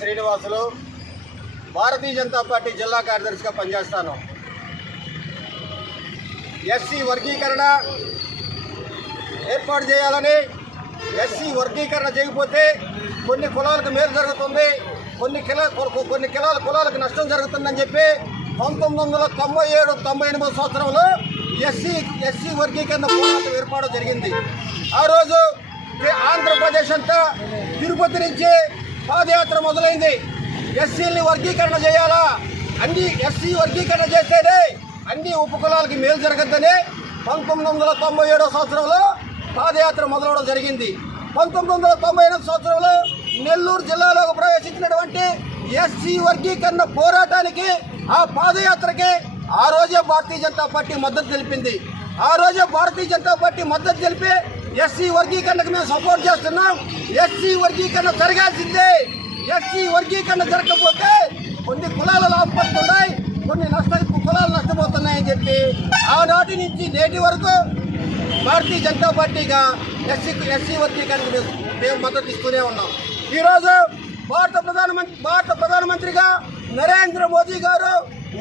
Srinivasulu Bharatiya Janata party జిల్లా కార్యదర్శిగా పనిచేస్తాను. ఎస్సీ వర్గీకరణ ఏర్పాటు చేయాలని ఎస్సీ వర్గీకరణ చేయకపోతే కొన్ని కులాలకు మేలు జరుగుతుంది కొన్ని కిలా కొన్ని కిలాల కులాలకు నష్టం జరుగుతుందని చెప్పి పంతొమ్మిది వందల తొంభై ఏడు తొంభై ఎనిమిది సంవత్సరంలో ఎస్సీ ఎస్సీ వర్గీకరణ పోరాటం ఏర్పాటు జరిగింది. ఆ రోజు ఈ ఆంధ్రప్రదేశ్ అంతా తిరుపతి నుంచి పాదయాత్ర మొదలైంది. ఎస్సీల్ని వర్గీకరణ చేయాలా? అన్ని ఎస్సీ వర్గీకరణ చేస్తేనే అన్ని ఉపకులాలకి మేలు జరగద్దని పంతొమ్మిది వందల తొంభై ఏడో సంవత్సరంలో పాదయాత్ర మొదలవడం జరిగింది. పంతొమ్మిది వందల తొంభై ఎనిమిది సంవత్సరంలో నెల్లూరు జిల్లాలోకి ప్రవేశించినటువంటి ఎస్సీ వర్గీకరణ పోరాటానికి ఆ పాదయాత్రకి ఆ రోజే భారతీయ జనతా పార్టీ మద్దతు తెలిపింది. ఆ రోజే భారతీయ జనతా పార్టీ మద్దతు తెలిపి ఎస్సీ వర్గీకరణకు మేము సపోర్ట్ చేస్తున్నాం. ఎస్సీ వర్గీకరణ జరగాల్సిందే. ఎస్సీ వర్గీకరణ జరగకపోతే కొన్ని కులాలు లాభపడుతున్నాయి కొన్ని నష్ట కులాలు నష్టపోతున్నాయని చెప్పి ఆనాటి నుంచి నేటి వరకు భారతీయ జనతా పార్టీగా ఎస్సీ ఎస్సీ వర్గీకరణకు మేము- మద్దతు ఇస్తూనే ఉన్నాం. ఈరోజు భారత ప్రధానమంత్రి భారత ప్రధానమంత్రిగా నరేంద్ర మోదీ గారు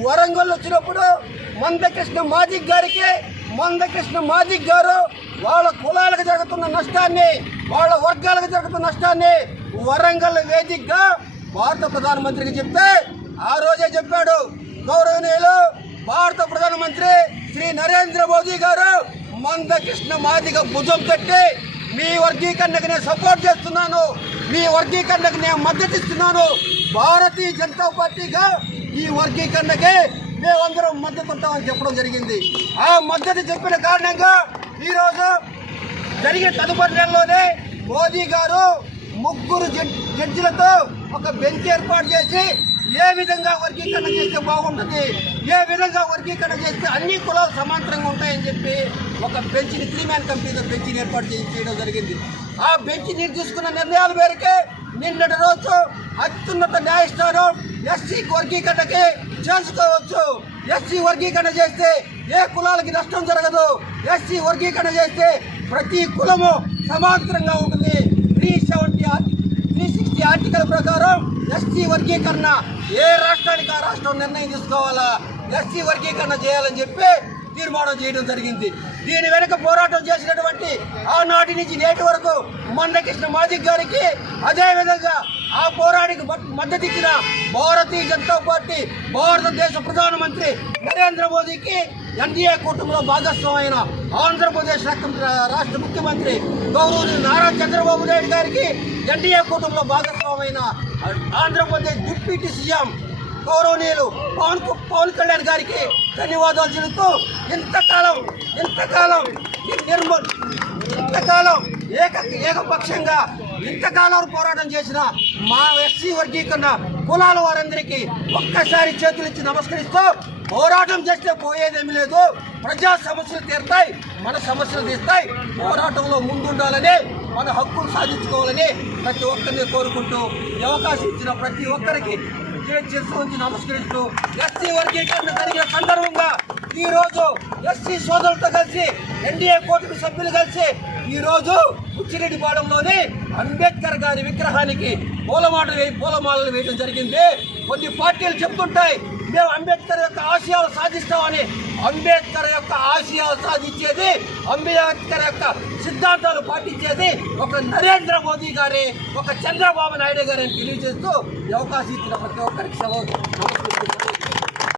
వరంగల్ వచ్చినప్పుడు మందకృష్ణ మాజిక్ గారికి మందకృష్ణ మాజిక్ గారు వాళ్ళ కులాలకు జరుగుతున్న నష్టాన్ని వాళ్ళ వర్గాలకు జరుగుతున్న నష్టాన్ని వరంగల్ వేదికగా భారత ప్రధానమంత్రికి చెప్తే ఆ రోజే చెప్పాడు. గౌరవనీయులు భారత ప్రధానమంత్రి శ్రీ నరేంద్ర మోదీ గారు మందకృష్ణ మాదిగ భుజం తట్టి మీ వర్గీకరణకు నేను సపోర్ట్ చేస్తున్నాను మీ వర్గీకరణకు నేను మద్దతు ఇస్తున్నాను. భారతీయ జనతా పార్టీగా ఈ వర్గీకరణకి మేమందరం మద్దతు ఉంటామని చెప్పడం జరిగింది. ఆ మద్దతు చెప్పిన కారణంగా ఈరోజు జరిగే తదుపరి నెలలోనే మోదీ గారు ముగ్గురు జడ్జిలతో ఒక బెంచ్ ఏర్పాటు చేసి ఏ విధంగా వర్గీకరణ చేస్తే బాగుంటుంది ఏ విధంగా వర్గీకరణ చేస్తే అన్ని కులాలు సమాంతరంగా ఉంటాయని చెప్పి ఒక బెంచ్ని త్రీ మ్యాన్ కమిటీతో బెంచ్ని ఏర్పాటు చేయడం జరిగింది. ఆ బెంచ్ నిర్దేశించుకున్న నిర్ణయాల మేరకే నిన్నటి రోజు అత్యున్నత న్యాయస్థానం ఎస్సీ వర్గీకరణకి చేసుకోవచ్చు ఎస్సీ వర్గీకరణ చేస్తే ఏ కులాలకి నష్టం జరగదు. ఎస్సీ వర్గీకరణ చేస్తే ప్రతి కులము సమాంతరంగా ఉంటుంది. Three seventy three sixty article ప్రకారం ఎస్సీ వర్గీకరణ ఏ రాష్ట్రానికి ఆ రాష్ట్రం నిర్ణయం తీసుకోవాలా? ఎస్సీ వర్గీకరణ చేయాలని చెప్పి తీర్మానం చేయడం జరిగింది. దీని వెనుక పోరాటం చేసినటువంటి ఆనాటి నుంచి నేటి వరకు మండకృష్ణ మాజిక్ గారికి అదేవిధంగా ఆ పోరాడికి మద్దతు ఇచ్చిన భారతీయ జనతా పార్టీ భారతదేశ ప్రధానమంత్రి నరేంద్ర మోదీకి ఎన్డీఏ కూటమిలో భాగస్వామైన ఆంధ్రప్రదేశ్ రాష్ట్ర రాష్ట్ర ముఖ్యమంత్రి గౌరవనీయులు నారా చంద్రబాబు నాయుడు గారికి ఎన్డీఏ కూటమిలో భాగస్వామైన ఆంధ్రప్రదేశ్ డిప్యూటీ సీఎం గౌరవనీయులు పవన్ కు- పవన్ కళ్యాణ్ గారికి ధన్యవాదాలు చెబుతూ ఇంతకాలం ఇంతకాలం నిర్మ నిర్మల్ ఇంతకాలం ఏక ఏకపక్షంగా ఇంతకాలం పోరాటం చేసిన మా ఎస్సీ వర్గీకరణ కులాల వారందరికీ ఒక్కసారి చేతులిచ్చి నమస్కరిస్తూ పోరాటం చేస్తే పోయేదేమీ లేదు. ప్రజా సమస్యలు తీరుతాయి మన సమస్యలు తీస్తాయి పోరాటంలో ముందుండాలని మన హక్కులు సాధించుకోవాలని ప్రతి ఒక్కరిని కోరుకుంటూ అవకాశం ఇచ్చిన ప్రతి ఒక్కరికి చేసి నమస్కరిస్తూ ఎస్సీ వర్గీకరణ జరిగిన సందర్భంగా ఈరోజు ఎస్సీ సోదరులతో కలిసి ఎన్డీఏ కూటమి సభ్యులు కలిసి ఈరోజు రోజు ఉచ్చిరెడ్డిపాలెంలోని అంబేద్కర్ గారి విగ్రహానికి పూలమాటలు వేయి పూలమాలలు వేయడం జరిగింది. కొన్ని పార్టీలు చెప్తుంటాయి మేము అంబేద్కర్ యొక్క ఆశయాలు సాధిస్తామని. అంబేద్కర్ యొక్క ఆశయాలు సాధించేది అంబేద్కర్ యొక్క సిద్ధాంతాలు పాటించేది ఒక నరేంద్ర మోదీ గారి ఒక చంద్రబాబు నాయుడు గారిని తెలియజేస్తూ అవకాశం ఇచ్చిన ప్రతి ఒక్కరికి సెలవు.